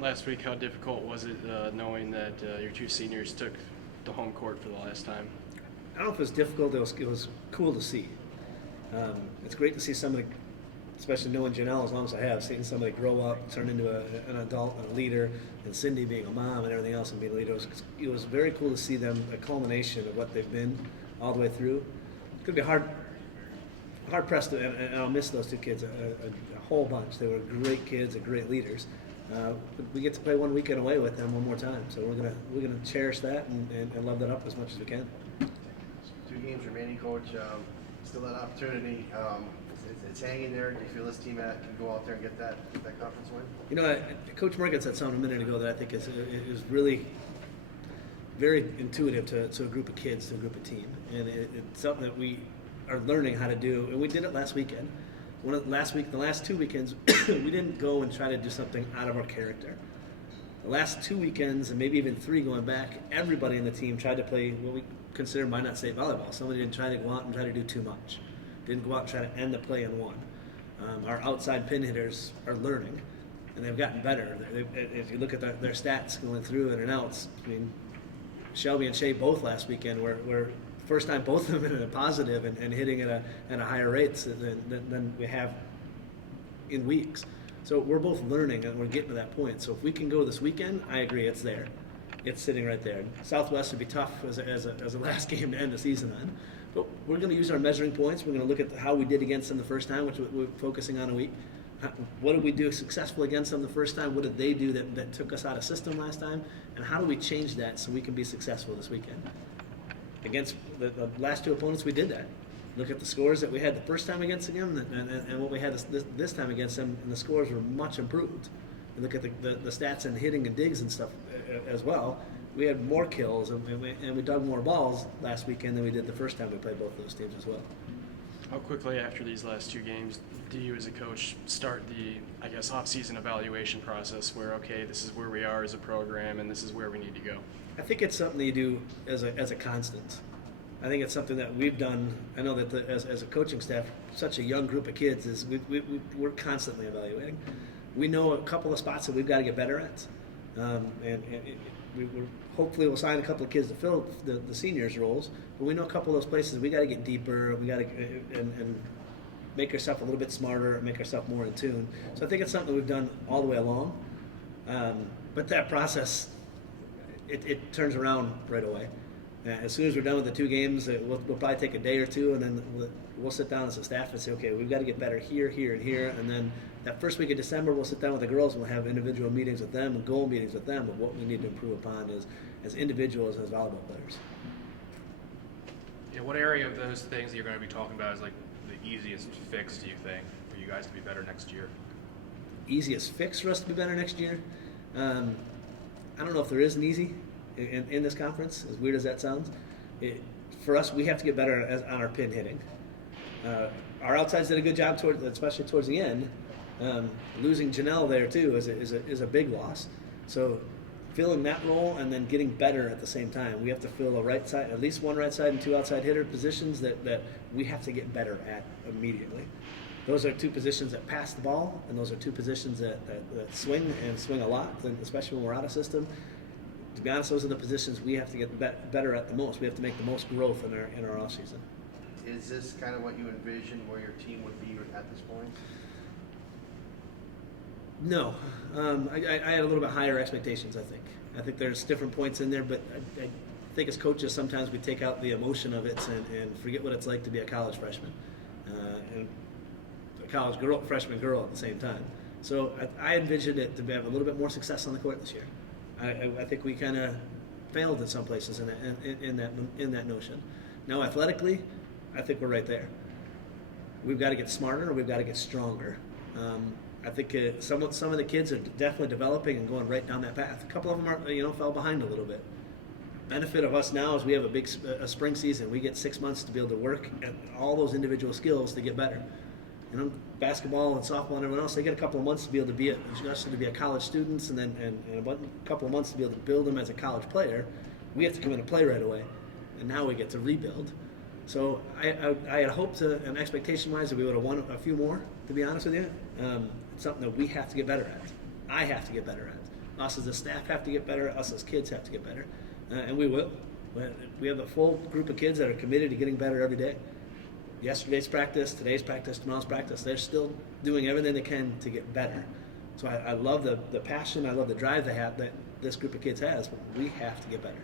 last week, how difficult was it knowing that your two seniors took the home court for the last time? I don't know if it was difficult. It was cool to see. It's great to see somebody, especially knowing Janelle as long as I have, seeing somebody grow up, turn into an adult and a leader, and Cindy being a mom and everything else and being a leader. It was very cool to see them, a culmination of what they've been all the way through. It's going to be hard pressed to, and I'll miss those two kids a whole bunch. They were great kids and great leaders. We get to play one weekend away with them one more time, so we're gonna cherish that and love that up as much as we can. 2 games remaining, Coach. Still that opportunity. It's hanging there. Do you feel this team can go out there and get that conference win? You know, Coach Morgan said something a minute ago that I think is really very intuitive to a group of kids, to a group of team, and it's something that we are learning how to do. And we did it last weekend. The last 2 weekends, we didn't go and try to do something out of our character. The last 2 weekends, and maybe even 3 going back, everybody in the team tried to play what we consider Minot State volleyball. Somebody didn't try to go out and try to do too much. Didn't go out and try to end the play in one. Our outside pin hitters are learning, and they've gotten better. If you look at their stats going through in and outs, I mean, Shelby and Shea both last weekend were first time both of them in a positive and hitting at a higher rates than we have in weeks. So we're both learning and we're getting to that point. So if we can go this weekend, I agree, it's there. It's sitting right there. Southwest would be tough as a last game to end the season on. But we're going to use our measuring points. We're going to look at how we did against them the first time, which we're focusing on a week. What did we do successful against them the first time? What did they do that took us out of system last time? And how do we change that so we can be successful this weekend? Against the last 2 opponents, we did that. Look at the scores that we had the first time against them and what we had this time against them, and the scores were much improved. And look at the stats and hitting and digs and stuff as well. We had more kills and we dug more balls last weekend than we did the first time we played both those teams as well. How quickly after these last 2 games do you as a coach start the, I guess, off-season evaluation process where, okay, this is where we are as a program and this is where we need to go? I think it's something that you do as a constant. I think it's something that we've done. I know that as a coaching staff, such a young group of kids, is we're constantly evaluating. We know a couple of spots that we've got to get better at, we're hopefully we'll sign a couple of kids to fill the seniors' roles. But we know a couple of those places we got to get deeper. We got to and make ourselves a little bit smarter, make ourselves more in tune. So I think it's something we've done all the way along. But that process, it turns around right away. As soon as we're done with the 2 games, we'll probably take a day or 2, and then we'll sit down as a staff and say, okay, we've got to get better here, here, and here. And then that first week of December, we'll sit down with the girls and we'll have individual meetings with them and goal meetings with them of what we need to improve upon as individuals, as volleyball players. Yeah, what area of those things that you're going to be talking about is like the easiest fix, do you think, for you guys to be better next year? Easiest fix for us to be better next year? I don't know if there is an easy in this conference, as weird as that sounds. For us, we have to get better on our pin hitting. Our outsides did a good job, especially towards the end. Losing Janelle there too is a big loss. So filling that role and then getting better at the same time. We have to fill a right side, at least 1 right side and 2 outside hitter positions that we have to get better at immediately. Those are 2 positions that pass the ball, and those are 2 positions that swing and swing a lot, especially when we're out of system. To be honest, those are the positions we have to get better at the most. We have to make the most growth in our off season. Is this kind of what you envisioned where your team would be at this point? No, I had a little bit higher expectations. I think there's different points in there, but I think as coaches sometimes we take out the emotion of it and forget what it's like to be a college freshman and a college freshman girl at the same time. So I envisioned it to have a little bit more success on the court this year. I think we kind of failed in some places in that notion. Now athletically, I think we're right there. We've got to get smarter. We've got to get stronger. I think some of the kids are definitely developing and going right down that path. A couple of them are, fell behind a little bit. Benefit of us now is we have a spring season. We get 6 months to be able to work at all those individual skills to get better. Basketball and softball and everyone else, they get a couple of months to be able to be adjusted to be a college students, and then a couple of months to be able to build them as a college player. We have to come in and play right away, and now we get to rebuild. So I had hoped and expectation-wise that we would have won a few more, to be honest with you. It's something that we have to get better at. I have to get better at. Us as a staff have to get better. Us as kids have to get better, and we will. We have a full group of kids that are committed to getting better every day. Yesterday's practice, today's practice, tomorrow's practice, they're still doing everything they can to get better. So I love the passion, I love the drive they have that this group of kids has. We have to get better.